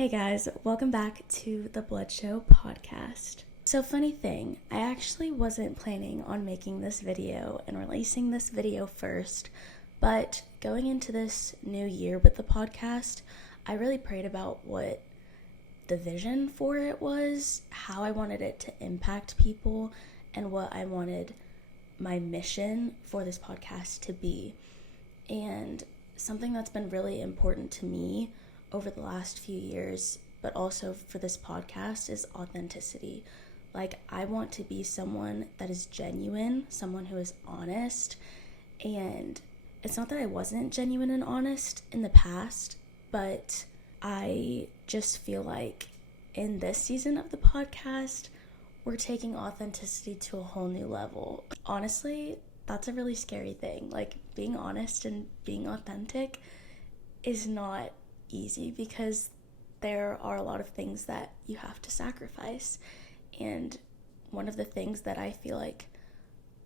Hey guys, welcome back to the Bledshow Podcast. So funny thing, I actually wasn't planning on making this video and releasing this video first, but going into this new year with the podcast, I really prayed about what the vision for it was, how I wanted it to impact people, and what I wanted my mission for this podcast to be. And something that's been really important to me over the last few years, but also for this podcast, is authenticity. Like, I want to be someone that is genuine, someone who is honest, and it's not that I wasn't genuine and honest in the past, but I just feel like in this season of the podcast, we're taking authenticity to a whole new level. Honestly, that's a really scary thing. Like, being honest and being authentic is not easy because there are a lot of things that you have to sacrifice. And one of the things that I feel like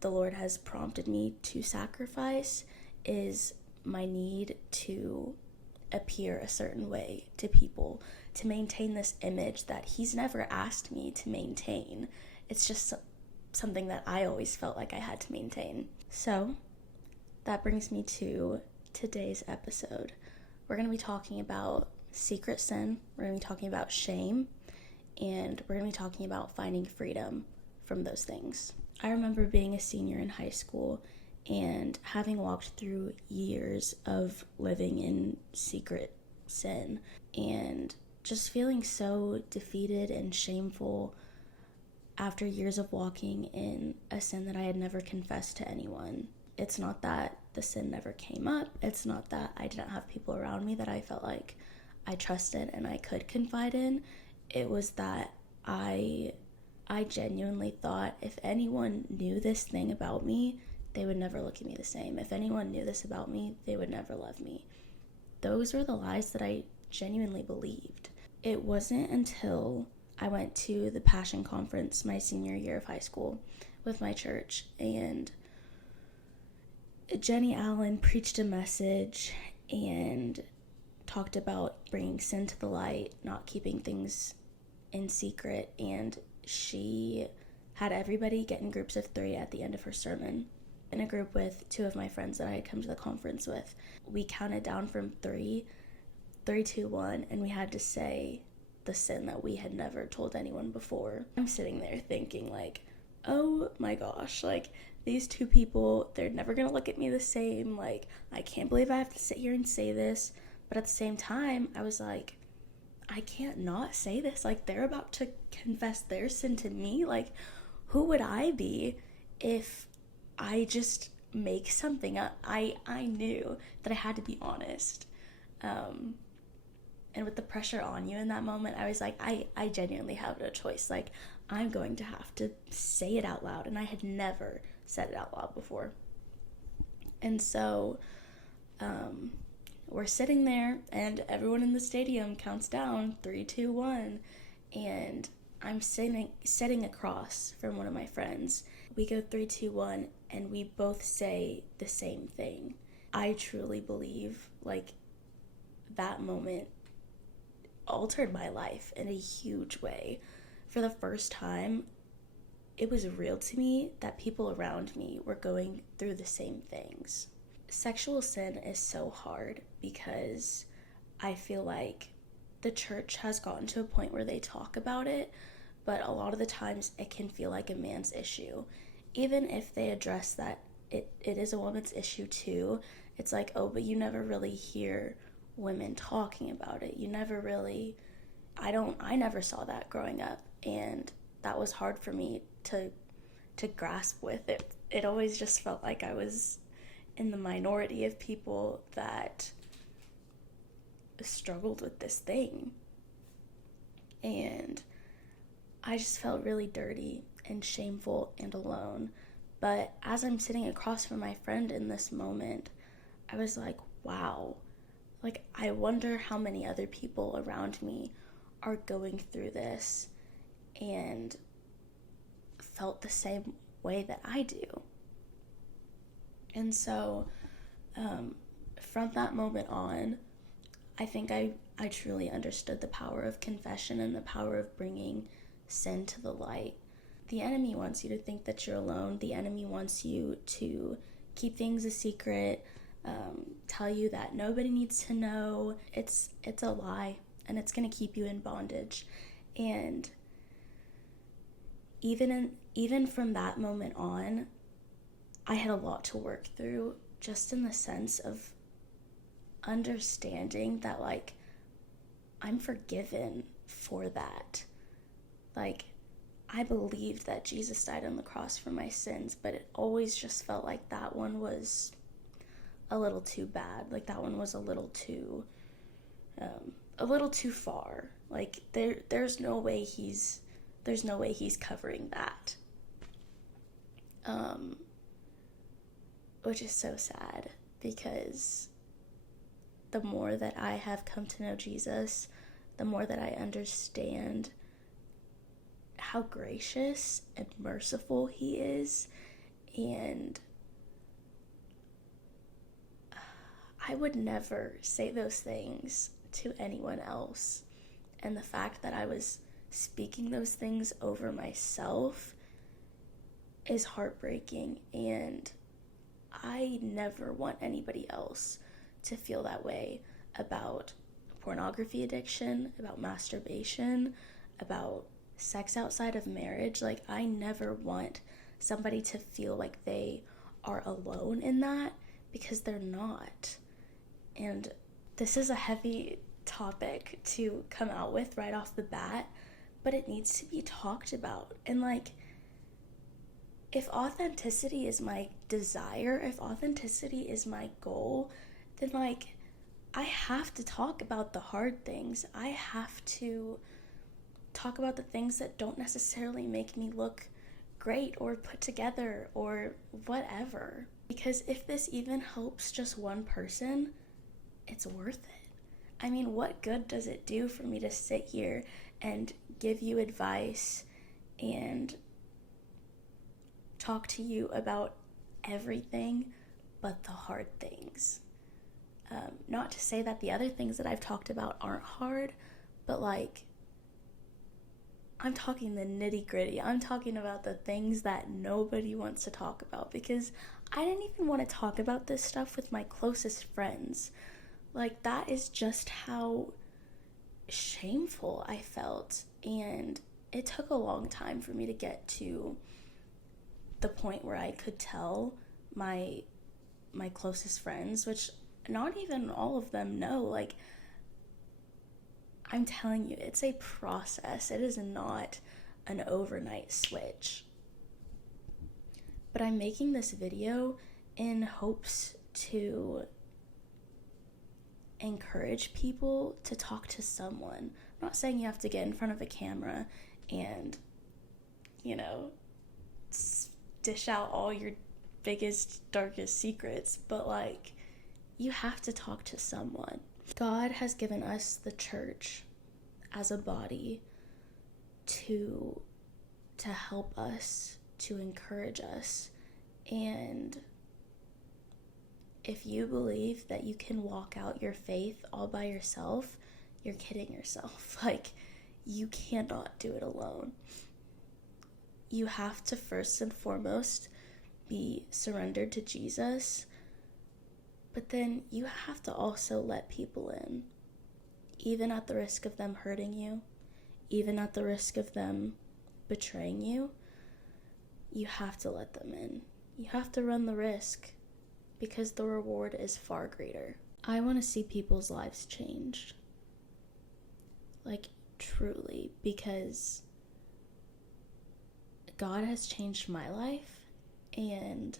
the Lord has prompted me to sacrifice is my need to appear a certain way to people, to maintain this image that He's never asked me to maintain. It's just something that I always felt like I had to maintain. So that brings me to today's episode. We're going to be talking about secret sin, we're going to be talking about shame, and we're going to be talking about finding freedom from those things. I remember being a senior in high school and having walked through years of living in secret sin and just feeling so defeated and shameful after years of walking in a sin that I had never confessed to anyone. It's not that the sin never came up. It's not that I didn't have people around me that I felt like I trusted and I could confide in. It was that I genuinely thought if anyone knew this thing about me, they would never look at me the same. If anyone knew this about me, they would never love me. Those were the lies that I genuinely believed. It wasn't until I went to the Passion Conference my senior year of high school with my church, and Jenny Allen preached a message and talked about bringing sin to the light, not keeping things in secret, and she had everybody get in groups of 3 at the end of her sermon. In a group with 2 of my friends that I had come to the conference with, we counted down from 3, 2, 1, and we had to say the sin that we had never told anyone before. I'm sitting there thinking like, oh my gosh, like, these 2 people, they're never gonna look at me the same. Like, I can't believe I have to sit here and say this. But at the same time, I was like, I can't not say this. Like, they're about to confess their sin to me. Like, who would I be if I just make something up? I knew that I had to be honest. And with the pressure on you in that moment, I was like, I genuinely have no choice. Like, I'm going to have to say it out loud. And I had never said it out loud before. And so we're sitting there and everyone in the stadium counts down 3, 2, 1. And I'm sitting across from one of my friends. We go 3, 2, 1 and we both say the same thing. I truly believe like that moment altered my life in a huge way. For the first time, it was real to me that people around me were going through the same things. Sexual sin is so hard because I feel like the church has gotten to a point where they talk about it, but a lot of the times it can feel like a man's issue. Even if they address that it is a woman's issue too, it's like, oh, but you never really hear women talking about it. You never really, I never saw that growing up, and that was hard for me to grasp with it. It always just felt like I was in the minority of people that struggled with this thing. And I just felt really dirty and shameful and alone. But as I'm sitting across from my friend in this moment, I was like, wow, like, I wonder how many other people around me are going through this and felt the same way that I do. And so from that moment on, I think I I truly understood the power of confession and the power of bringing sin to the light. The enemy wants you to think that you're alone. The enemy wants you to keep things a secret, tell you that nobody needs to know. It's a lie, and it's going to keep you in bondage. And even from that moment on, I had a lot to work through, just in the sense of understanding that, like, I'm forgiven for that. Like, I believed that Jesus died on the cross for my sins, but it always just felt like that one was a little too bad. Like, that one was a little too far. Like, there's no way he's covering that. Which is so sad, because the more that I have come to know Jesus, the more that I understand how gracious and merciful he is. And I would never say those things to anyone else. And the fact that I was speaking those things over myself is heartbreaking, and I never want anybody else to feel that way about pornography addiction, about masturbation, about sex outside of marriage. Like, I never want somebody to feel like they are alone in that, because they're not. And this is a heavy topic to come out with right off the bat, but it needs to be talked about. And, like, if authenticity is my desire, if authenticity is my goal, then, like, I have to talk about the hard things. I have to talk about the things that don't necessarily make me look great or put together or whatever. Because if this even helps just one person, it's worth it. I mean, what good does it do for me to sit here and give you advice and talk to you about everything but the hard things? Not to say that the other things that I've talked about aren't hard, but, like, I'm talking the nitty gritty. I'm talking about the things that nobody wants to talk about, because I didn't even want to talk about this stuff with my closest friends. Like, that is just how shameful I felt. And it took a long time for me to get to the point where I could tell my closest friends, which not even all of them know. Like, I'm telling you, it's a process. It is not an overnight switch. But I'm making this video in hopes to encourage people to talk to someone. I'm not saying you have to get in front of a camera and, dish out all your biggest, darkest secrets, but, like, you have to talk to someone. God has given us the church as a body to help us, to encourage us. And if you believe that you can walk out your faith all by yourself, you're kidding yourself. Like, you cannot do it alone. You have to first and foremost be surrendered to Jesus, but then you have to also let people in, even at the risk of them hurting you, even at the risk of them betraying you. You have to let them in. You have to run the risk, because the reward is far greater. I want to see people's lives changed. Like, truly, because God has changed my life, and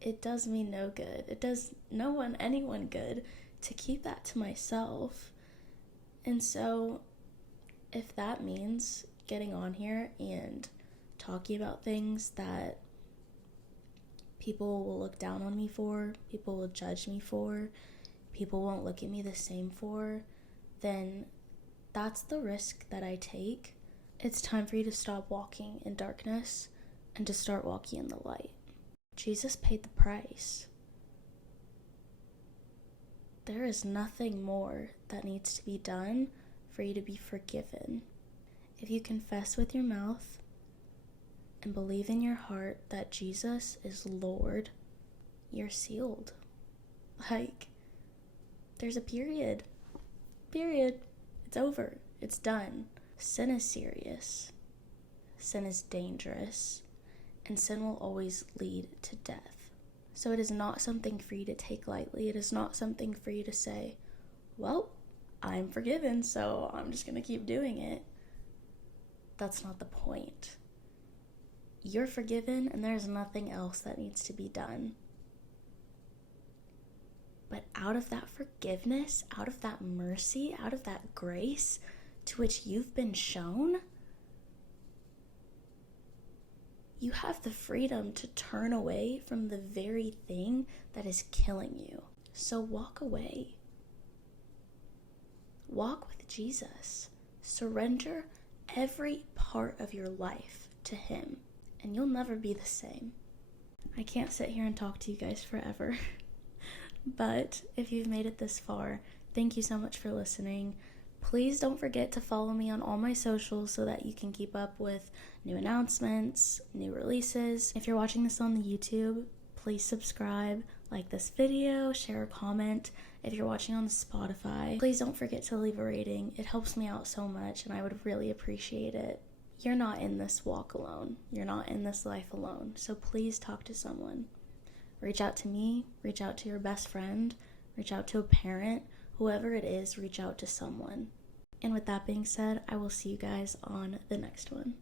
it does me no good. It does anyone good to keep that to myself. And so, if that means getting on here and talking about things that people will look down on me for, people will judge me for, people won't look at me the same for, then that's the risk that I take. It's time for you to stop walking in darkness and to start walking in the light. Jesus paid the price. there is nothing more that needs to be done for you to be forgiven. If you confess with your mouth and believe in your heart that Jesus is Lord, you're sealed. Like, there's a period. It's over. It's done. Sin is serious. Sin is dangerous. And sin will always lead to death. So it is not something for you to take lightly. It is not something for you to say, well, I'm forgiven, so I'm just going to keep doing it. That's not the point. You're forgiven, and there's nothing else that needs to be done. But out of that forgiveness, out of that mercy, out of that grace to which you've been shown, you have the freedom to turn away from the very thing that is killing you. So walk away. Walk with Jesus. Surrender every part of your life to Him, and you'll never be the same. I can't sit here and talk to you guys forever, but if you've made it this far, thank you so much for listening. Please don't forget to follow me on all my socials so that you can keep up with new announcements, new releases. If you're watching this on the YouTube, please subscribe, like this video, share a comment. If you're watching on the Spotify, please don't forget to leave a rating. It helps me out so much, and I would really appreciate it. You're not in this walk alone. You're not in this life alone. So please talk to someone. Reach out to me, reach out to your best friend, reach out to a parent, whoever it is, reach out to someone. And with that being said, I will see you guys on the next one.